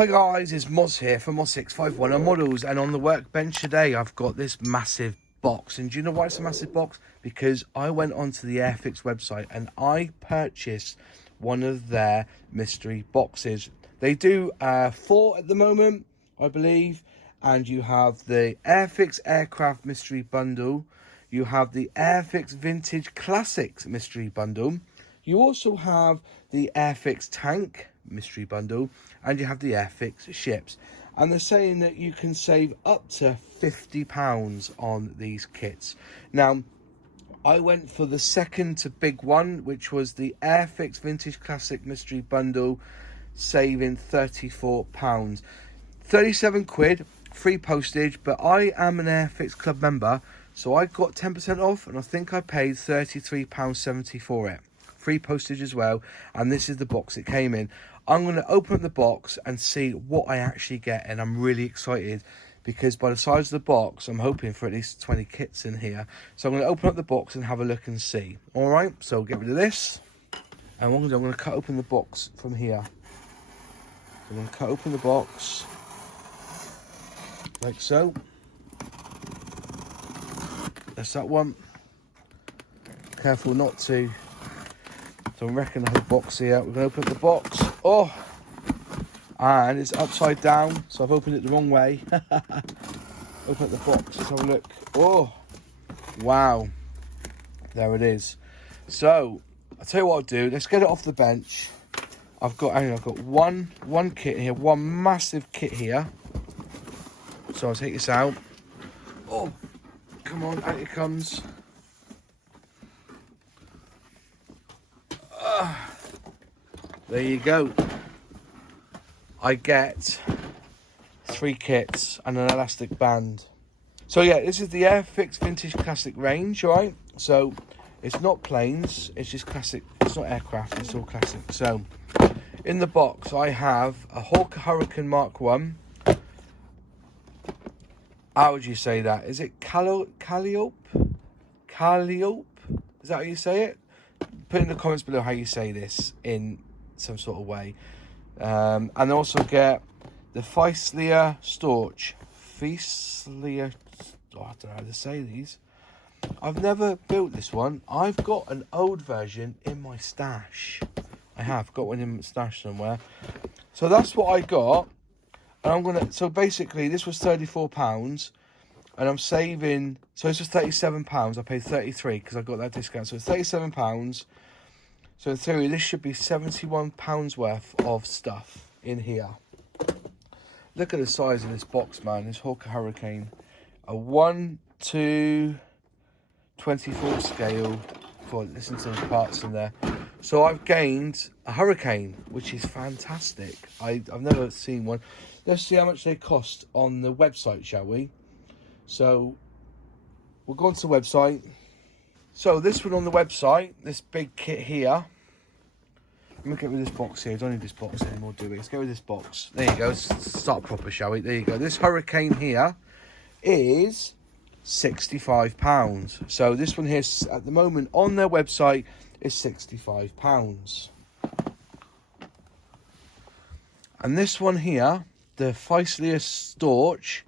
Hi guys, it's Moz here from Moz651 on Models, and on the workbench today I've got this massive box. And do you know why it's a massive box? Because I went onto the Airfix website and I purchased one of their mystery boxes. They do 4 at the moment, I believe, and you have the Airfix Aircraft Mystery Bundle, you have the Airfix Vintage Classics Mystery Bundle, you also have the Airfix Tank Mystery Bundle, and you have the Airfix Ships. And they're saying that you can save up to £50 on these kits. Now, I went for the second to big one, which was the Airfix Vintage Classic Mystery Bundle, saving £34. 37 quid, free postage, but I am an Airfix Club member, so I got 10% off, and I think I paid £33.70 for it. Free postage as well, and this is the box it came in. I'm going to open up the box and see what I actually get, and I'm really excited because by the size of the box, I'm hoping for at least 20 kits in here. So I'm going to open up the box and have a look and see. All right, so get rid of this, and what I'm going to cut open the box from here. I'm going to cut open the box like so. That's that one. Careful not to. So I reckon the whole box here. We're going to open up the box. Oh! And it's upside down. So I've opened it the wrong way. Open up the box. Let's have a look. Oh! Wow. There it is. So, I'll tell you what I'll do. Let's get it off the bench. I've got one kit here. One massive kit here. So I'll take this out. Oh! Come on, out it comes. There you go. I get 3 kits and an elastic band. So yeah, this is the Airfix Vintage Classic range, right? So it's not planes, it's just classic. It's not aircraft, it's all classic. So in the box I have a Hawker Hurricane Mark 1. How would you say that? Is it Calliope? Calliope? Is that how you say it? Put in the comments below how you say this in some sort of way. And I also get the Feislier Storch. Feislier... Oh, I don't know how to say these. I've never built this one. I've got an old version in my stash. I have got one in my stash somewhere. So that's what I got. And I'm going to... So basically, this was £34. And I'm saving... So this was £37. I paid 33 because I got that discount. So it's £37. So in theory, this should be £71 worth of stuff in here. Look at the size of this box, man. This Hawker Hurricane. A 1:24 scale. Listen to the parts in there. So I've gained a Hurricane, which is fantastic. I've never seen one. Let's see how much they cost on the website, shall we? So we'll go onto the website. So this one on the website, this big kit here. Let me get rid of this box here. I don't need this box anymore, do we? Let's get rid of this box. There you go. Let's start proper, shall we? There you go. This Hurricane here is £65. So this one here, at the moment, on their website, is £65. And this one here, the Feislier Storch,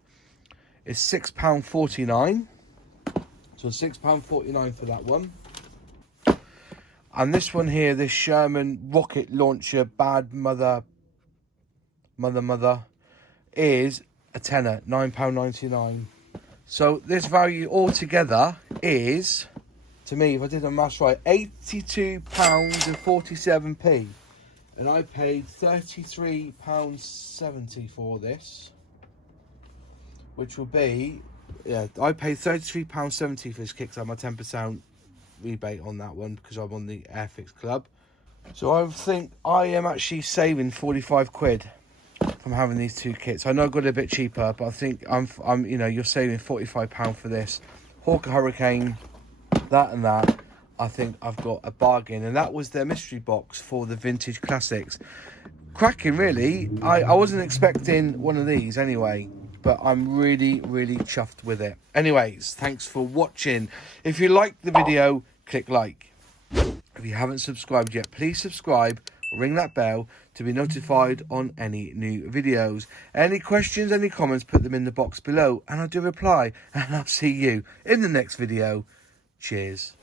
is £6.49. So £6.49 for that one. And this one here, this Sherman rocket launcher, bad mother, is a tenner, £9.99. So this value altogether is, to me, if I did the maths right, £82.47. And I paid £33.70 for this. Which will be, yeah, I paid £33.70 for this kit because I have my 10% rebate on that one because I'm on the Airfix Club. So I think I am actually saving 45 quid from having these 2 kits. I know I got it a bit cheaper, but I think I'm you know, you're saving £45 for this Hawker Hurricane, that and that. I think I've got a bargain, and that was their mystery box for the Vintage Classics. Cracking, really. I wasn't expecting one of these anyway, but I'm really chuffed with it. Anyways, thanks for watching. If you liked the video, click like. If you haven't subscribed yet, please subscribe, ring that bell to be notified on any new videos. Any questions, any comments, put them in the box below and I do reply, and I'll see you in the next video. Cheers.